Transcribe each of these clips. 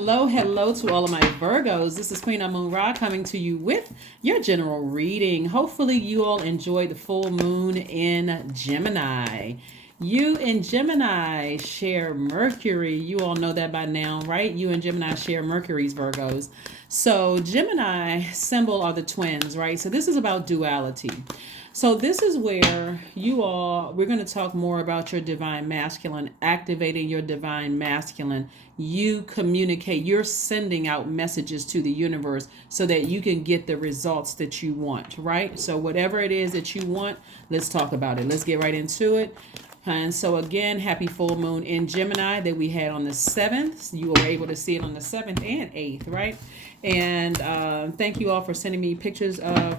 hello to all of my Virgos. This is Queen Moon Ra coming to you with your general reading. Hopefully you all enjoyed the full moon in Gemini. You and Gemini share Mercury. You all know that by now, right? You and Gemini share Mercury's Virgos. So Gemini symbol are the twins, right? So this is about duality. So this is where we're going to talk more about your divine masculine, activating your divine masculine. You communicate, you're sending out messages to the universe so that you can get the results that you want, right? So whatever it is that you want, let's talk about it. Let's get right into it. And so again, happy full moon in Gemini that we had on the 7th. You were able to see it on the 7th and 8th, right? And thank you all for sending me pictures of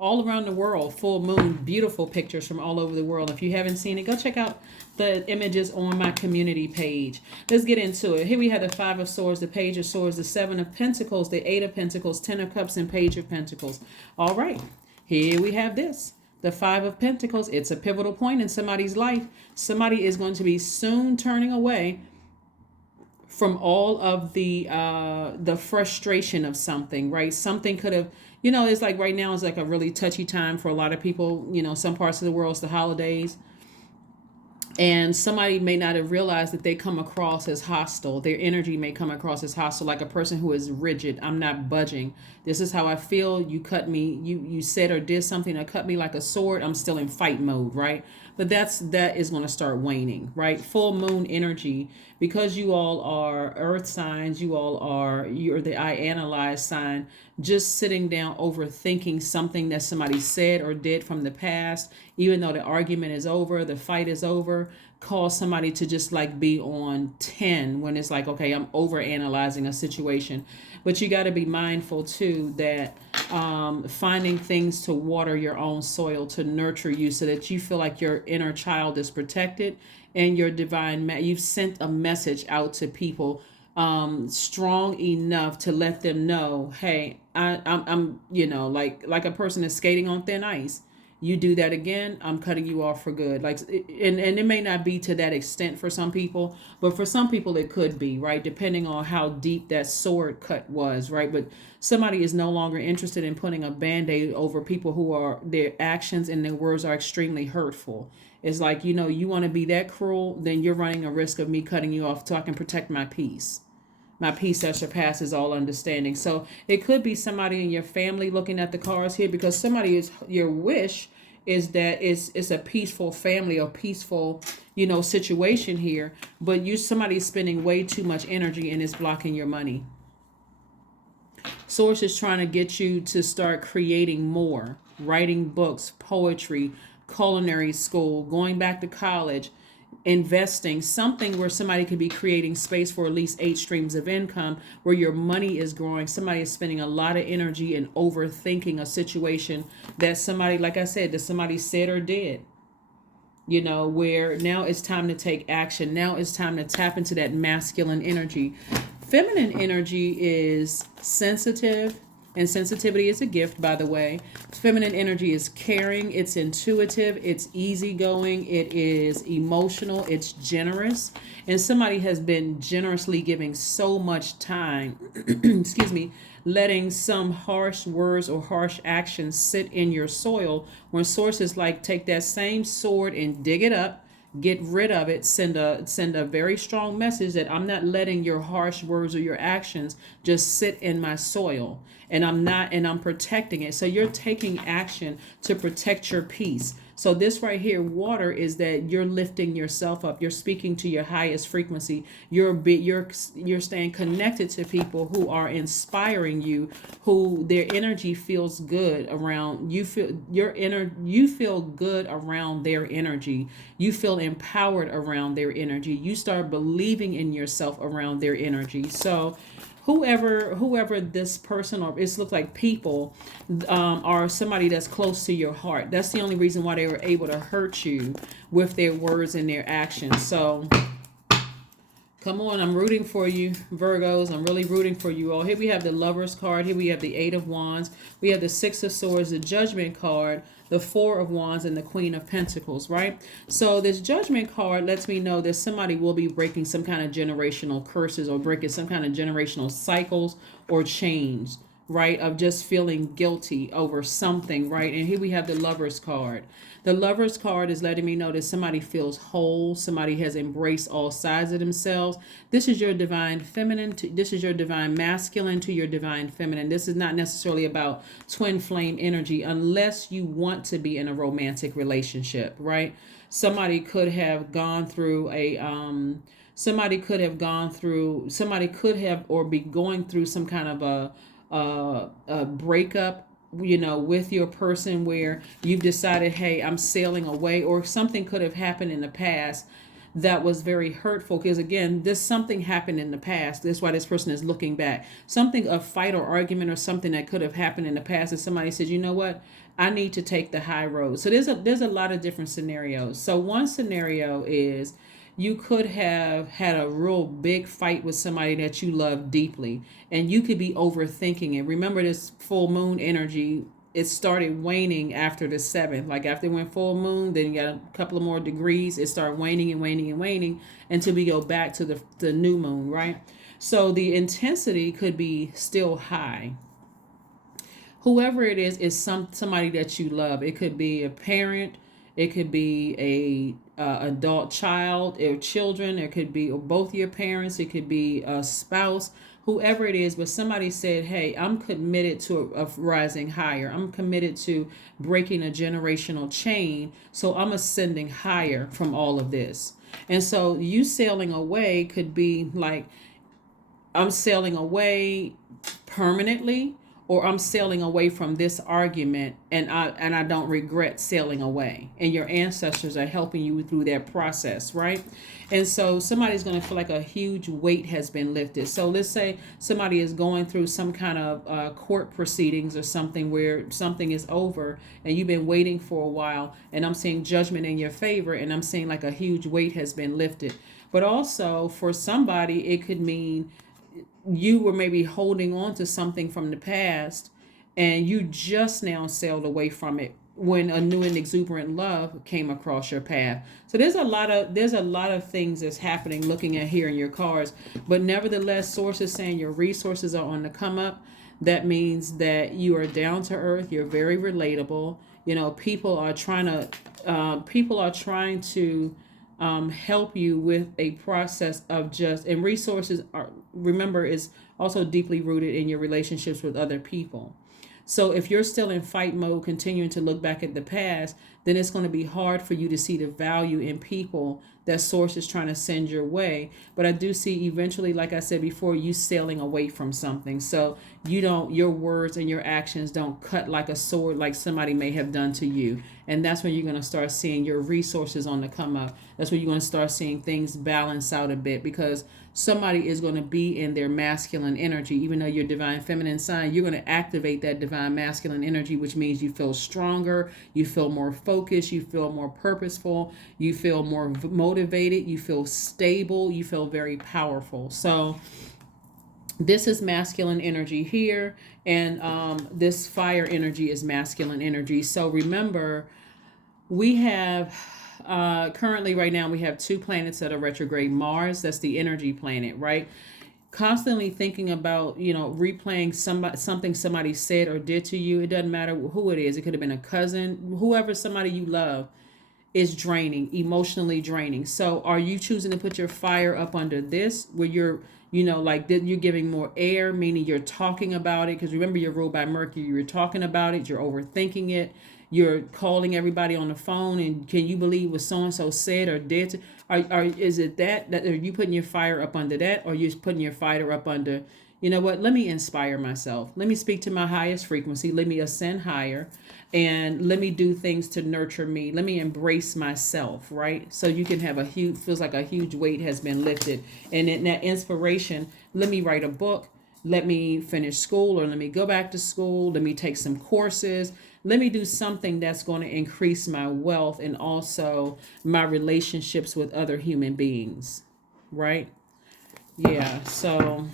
all around the world, full moon, beautiful pictures from all over the world. If you haven't seen it, go check out the images on my community page. Let's get into it. Here we have the 5 of Swords, the Page of Swords, the 7 of Pentacles, the 8 of Pentacles, 10 of Cups, and Page of Pentacles. All right, here we have this. The 5 of Pentacles, it's a pivotal point in somebody's life. Somebody is going to be soon turning away from all of the frustration of something, right? Something could have, it's like right now is like a really touchy time for a lot of people. Some parts of the world, it's the holidays. And somebody may not have realized that they come across as hostile. Their energy may come across as hostile, like a person who is rigid. I'm not budging. This is how I feel. You cut me. You said or did something that cut me like a sword. I'm still in fight mode, right? But that is going to start waning, right? Full moon energy, because you all are earth signs. You're the I analyze sign. Just sitting down overthinking something that somebody said or did from the past, even though the argument is over, the fight is over, cause somebody to just like be on 10 when it's like, okay, I'm over analyzing a situation. But you got to be mindful too that finding things to water your own soil, to nurture you so that you feel like your inner child is protected and your divine, you've sent a message out to people strong enough to let them know, hey, I'm like a person is skating on thin ice. You do that again, I'm cutting you off for good. Like, and it may not be to that extent for some people, but for some people it could be, right? Depending on how deep that sword cut was, right? But somebody is no longer interested in putting a band-aid over people who are, their actions and their words are extremely hurtful. It's like, you want to be that cruel, then you're running a risk of me cutting you off so I can protect my peace. My peace that surpasses all understanding. So it could be somebody in your family looking at the cards here, because somebody is, your wish is that it's a peaceful family or peaceful, situation here. But somebody's spending way too much energy and it's blocking your money. Source is trying to get you to start creating more, writing books, poetry, culinary school, going back to college, investing, something where somebody could be creating space for at least 8 streams of income, where your money is growing. Somebody is spending a lot of energy and overthinking a situation that somebody, like I said, that somebody said or did, where now it's time to take action. Now it's time to tap into that masculine energy. Feminine energy is sensitive. And sensitivity is a gift, by the way. Feminine energy is caring, it's intuitive, it's easygoing, it is emotional, it's generous. And somebody has been generously giving so much time, excuse me, letting some harsh words or harsh actions sit in your soil, when sources like take that same sword and dig it up, get rid of it, send a very strong message that I'm not letting your harsh words or your actions just sit in my soil, and I'm protecting it. So you're taking action to protect your peace. So this right here, water, is that you're lifting yourself up. You're speaking to your highest frequency. You're staying connected to people who are inspiring you, who their energy feels good around. You feel good around their energy. You feel empowered around their energy. You start believing in yourself around their energy. So whoever this person, or it looks like people, are somebody that's close to your heart. That's the only reason why they were able to hurt you with their words and their actions. So come on, I'm rooting for you, Virgos. I'm really rooting for you all. Here we have the Lovers card. Here we have the 8 of Wands. We have the 6 of Swords, the Judgment card, the Four of Wands and the Queen of Pentacles, right? So this Judgment card lets me know that somebody will be breaking some kind of generational curses or breaking some kind of generational cycles or chains, right? Of just feeling guilty over something, right? And here we have the Lover's card. The Lover's card is letting me know that somebody feels whole. Somebody has embraced all sides of themselves. This is your divine feminine. This is your divine masculine to your divine feminine. This is not necessarily about twin flame energy unless you want to be in a romantic relationship, right? Somebody could have gone through somebody could have or be going through some kind of a breakup, with your person, where you've decided, hey, I'm sailing away, or something could have happened in the past that was very hurtful, because again, something happened in the past. That's why this person is looking back. Something, a fight or argument or something that could have happened in the past, and somebody says, you know what, I need to take the high road. So there's a lot of different scenarios. So one scenario is you could have had a real big fight with somebody that you love deeply, and you could be overthinking it. Remember, this full moon energy, it started waning after the 7th. Like after it went full moon, then you got a couple of more degrees. It started waning and waning and waning until we go back to the new moon, right? So the intensity could be still high. Whoever it is somebody that you love. It could be a parent. It could be a adult child or children. It could be both your parents. It could be a spouse, whoever it is. But somebody said, hey, I'm committed to rising higher. I'm committed to breaking a generational chain. So I'm ascending higher from all of this. And so you sailing away could be like, I'm sailing away permanently, or I'm sailing away from this argument, and I don't regret sailing away. And your ancestors are helping you through that process, right? And so somebody's going to feel like a huge weight has been lifted. So let's say somebody is going through some kind of court proceedings or something where something is over and you've been waiting for a while, and I'm seeing judgment in your favor, and I'm seeing like a huge weight has been lifted. But also for somebody, it could mean you were maybe holding on to something from the past, and you just now sailed away from it when a new and exuberant love came across your path. So there's a lot of things that's happening looking at here in your cards. But nevertheless, sources saying your resources are on the come up. That means that you are down to earth. You're very relatable. People are trying to help you with a process of and resources are, remember, is also deeply rooted in your relationships with other people. So if you're still in fight mode, continuing to look back at the past, then it's going to be hard for you to see the value in people that source is trying to send your way. But I do see eventually, like I said before, you sailing away from something. So your words and your actions don't cut like a sword like somebody may have done to you. And that's when you're going to start seeing your resources on the come up. That's when you're going to start seeing things balance out a bit, because somebody is going to be in their masculine energy. Even though you're divine feminine sign, you're going to activate that divine masculine energy, which means you feel stronger, you feel more focused, you feel more purposeful, you feel more motivated, you feel stable, you feel very powerful. So this is masculine energy here, and this fire energy is masculine energy. So remember, we have currently right now we have 2 planets that are retrograde. Mars, that's the energy planet, right? Constantly thinking about, replaying something somebody said or did to you. It doesn't matter who it is. It could have been a cousin, whoever, somebody you love, is draining, emotionally draining. So are you choosing to put your fire up under this, where you're you're giving more air, meaning you're talking about it? Because remember, you're ruled by Mercury. You're talking about it. You're overthinking it. You're calling everybody on the phone, and can you believe what so and so said or did? Is it that are you putting your fire up under that, or you putting your fire up under, you know what? Let me inspire myself. Let me speak to my highest frequency. Let me ascend higher, and let me do things to nurture me. Let me embrace myself, right? So you can have feels like a huge weight has been lifted, and in that inspiration, let me write a book. Let me finish school, or let me go back to school. Let me take some courses. Let me do something that's going to increase my wealth and also my relationships with other human beings, right? Yeah, so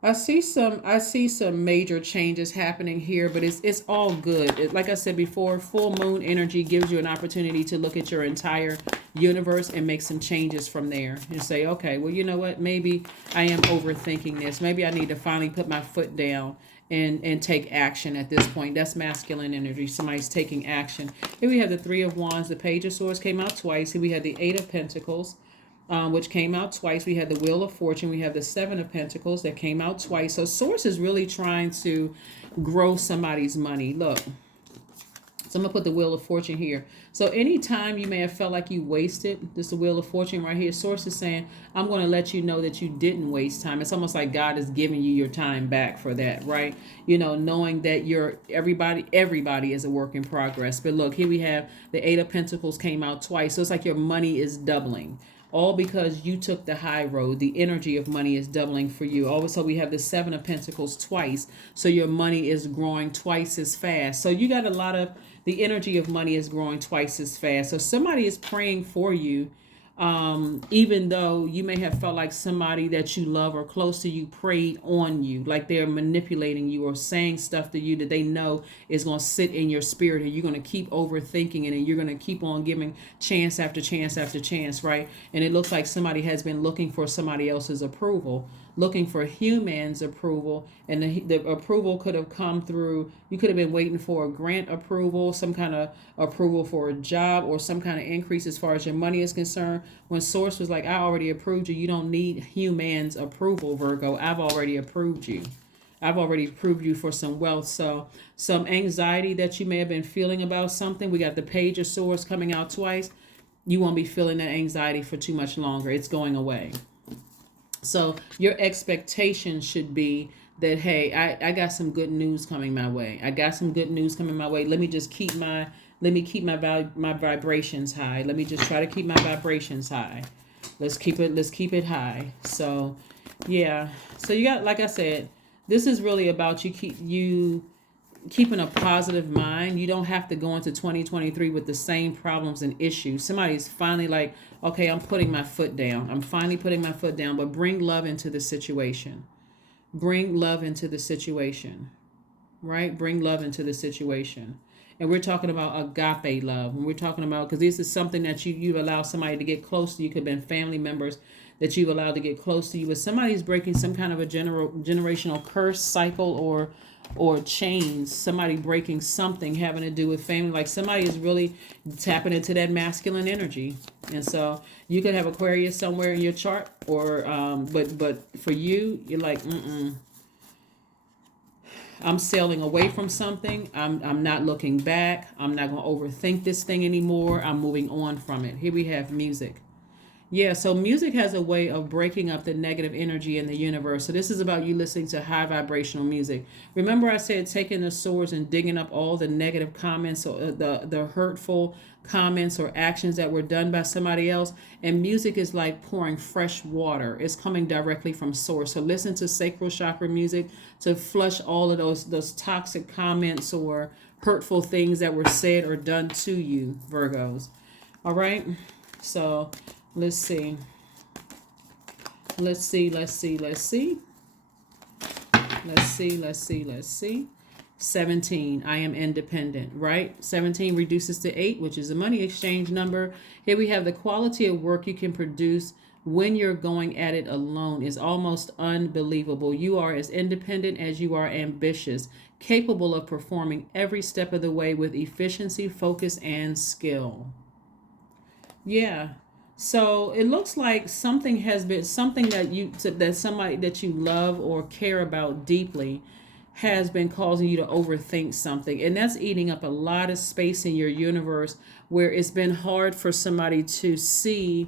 I see some major changes happening here, but it's all good. Like I said before, full moon energy gives you an opportunity to look at your entire universe and make some changes from there and say, okay, well, you know what? Maybe I am overthinking this. Maybe I need to finally put my foot down and take action at this point. That's masculine energy. Somebody's taking action. Here we have the Three of Wands. The Page of Swords came out twice. Here we had the Eight of Pentacles, which came out twice. We had the Wheel of Fortune. We have the Seven of Pentacles that came out twice. So Source is really trying to grow somebody's money. Look, so I'm going to put the Wheel of Fortune here. So anytime you may have felt like you wasted, this is the Wheel of Fortune right here. Source is saying, I'm going to let you know that you didn't waste time. It's almost like God is giving you your time back for that, right? You know, knowing that everybody is a work in progress. But look, here we have the Eight of Pentacles came out twice. So it's like your money is doubling. All because you took the high road. The energy of money is doubling for you. Also, we have the Seven of Pentacles twice. So your money is growing twice as fast. So you got a lot of, the energy of money is growing twice as fast. So somebody is praying for you. Even though you may have felt like somebody that you love or close to you preyed on you, like they're manipulating you or saying stuff to you that they know is going to sit in your spirit, and you're going to keep overthinking it, and you're going to keep on giving chance after chance after chance, right? And it looks like somebody has been looking for somebody else's approval, looking for humans' approval, and the approval could have come through. You could have been waiting for a grant approval, some kind of approval for a job, or some kind of increase as far as your money is concerned. When Source was like, I already approved you. You don't need humans' approval, Virgo. I've already approved you. I've already approved you for some wealth. So some anxiety that you may have been feeling about something. We got the Page of Swords coming out twice. You won't be feeling that anxiety for too much longer. It's going away. So your expectation should be that, hey, I got some good news coming my way. I got some good news coming my way. Let me keep my vibrations high. Let me just try to keep my vibrations high. Let's keep it high. So yeah. So you got, like I said, this is really about you keeping a positive mind. You don't have to go into 2023 with the same problems and issues. Somebody's finally like, okay, I'm putting my foot down. I'm finally putting my foot down, but bring love into the situation. Bring love into the situation, right? Bring love into the situation. And we're talking about agape love. When we're talking about, because this is something that you've allowed somebody to get close to you. Could have been family members that you've allowed to get close to you. But somebody's breaking some kind of a generational curse cycle or chains. Somebody breaking something having to do with family. Like somebody is really tapping into that masculine energy. And so you could have Aquarius somewhere in your chart, or but for you, you're like, I'm sailing away from something. I'm not looking back. I'm not going to overthink this thing anymore. I'm moving on from it. Here we have music. Yeah, so music has a way of breaking up the negative energy in the universe. So this is about you listening to high vibrational music. Remember I said taking the swords and digging up all the negative comments, or the hurtful comments or actions that were done by somebody else. And music is like pouring fresh water. It's coming directly from source. So listen to sacral chakra music to flush all of those toxic comments or hurtful things that were said or done to you, Virgos. All right? So let's see. Let's see. 17, I am independent, right? 17 reduces to 8, which is a money exchange number. Here we have the quality of work you can produce when you're going at it alone is almost unbelievable. You are as independent as you are ambitious, capable of performing every step of the way with efficiency, focus, and skill. Yeah. So it looks like something that somebody that you love or care about deeply has been causing you to overthink something. And that's eating up a lot of space in your universe, where it's been hard for somebody to see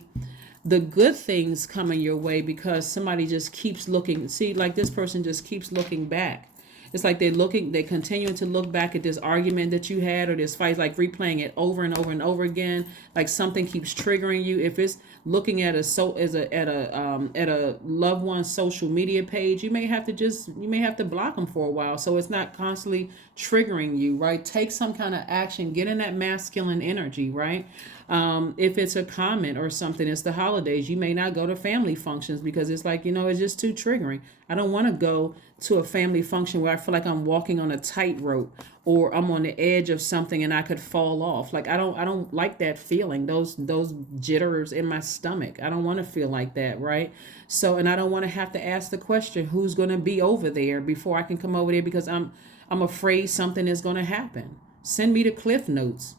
the good things coming your way, because somebody just keeps looking. See, like this person just keeps looking back. It's like they're continuing to look back at this argument that you had, or this fight, like replaying it over and over and over again. Like something keeps triggering you. If it's looking at at a loved one's social media page, you may have to block them for a while, so it's not constantly triggering you, right? Take some kind of action. Get in that masculine energy, right? If it's a comment or something, it's the holidays. You may not go to family functions because it's like, it's just too triggering. I don't want to go to a family function where I feel like I'm walking on a tightrope or I'm on the edge of something and I could fall off. Like I don't like that feeling. Those jitters in my stomach. I don't want to feel like that, right? So, and I don't want to have to ask the question, who's going to be over there before I can come over there, because I'm afraid something is going to happen. Send me the cliff notes.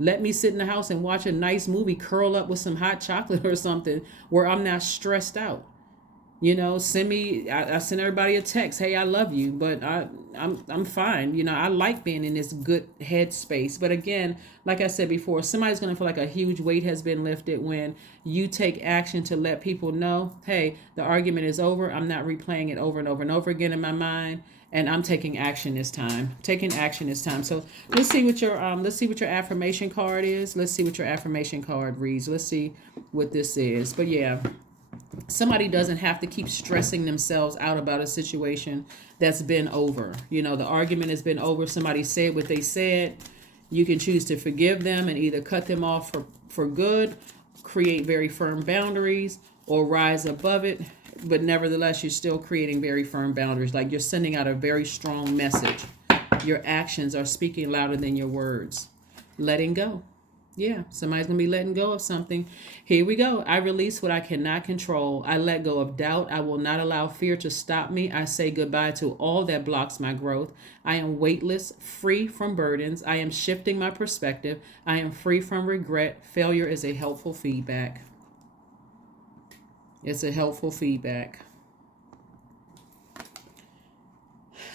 Let me sit in the house and watch a nice movie, curl up with some hot chocolate or something where I'm not stressed out. Send me. I send everybody a text. Hey, I love you, but I'm fine. I like being in this good headspace. But again, like I said before, somebody's gonna feel like a huge weight has been lifted when you take action to let people know, hey, the argument is over. I'm not replaying it over and over and over again in my mind. And I'm taking action this time. So let's see what your affirmation card is. Let's see what your affirmation card reads. Let's see what this is. But yeah, somebody doesn't have to keep stressing themselves out about a situation that's been over. The argument has been over. Somebody said what they said. You can choose to forgive them and either cut them off for good, create very firm boundaries, or rise above it. But nevertheless, you're still creating very firm boundaries. Like you're sending out a very strong message. Your actions are speaking louder than your words. Letting go. Yeah, somebody's going to be letting go of something. Here we go. I release what I cannot control. I let go of doubt. I will not allow fear to stop me. I say goodbye to all that blocks my growth. I am weightless, free from burdens. I am shifting my perspective. I am free from regret. Failure is a helpful feedback. It's a helpful feedback.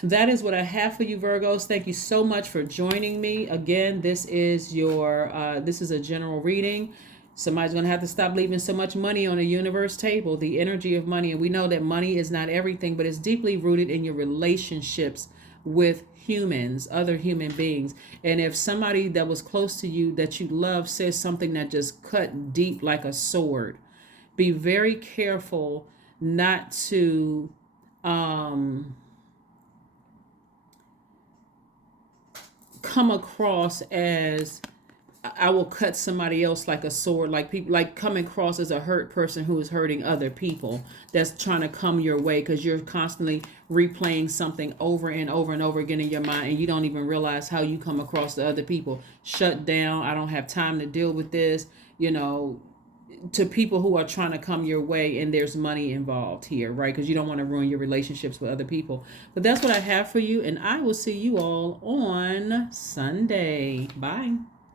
That is what I have for you, Virgos. Thank you so much for joining me. Again, this is a general reading. Somebody's going to have to stop leaving so much money on a universe table, the energy of money. And we know that money is not everything, but it's deeply rooted in your relationships with humans, other human beings. And if somebody that was close to you that you love says something that just cut deep like a sword, be very careful not to come across as I will cut somebody else like a sword, like people like coming across as a hurt person who is hurting other people, that's trying to come your way because you're constantly replaying something over and over and over again in your mind, and you don't even realize how you come across to other people. Shut down. I don't have time to deal with this, to people who are trying to come your way, and there's money involved here, right? Because you don't want to ruin your relationships with other people. But that's what I have for you, and I will see you all on Sunday. Bye.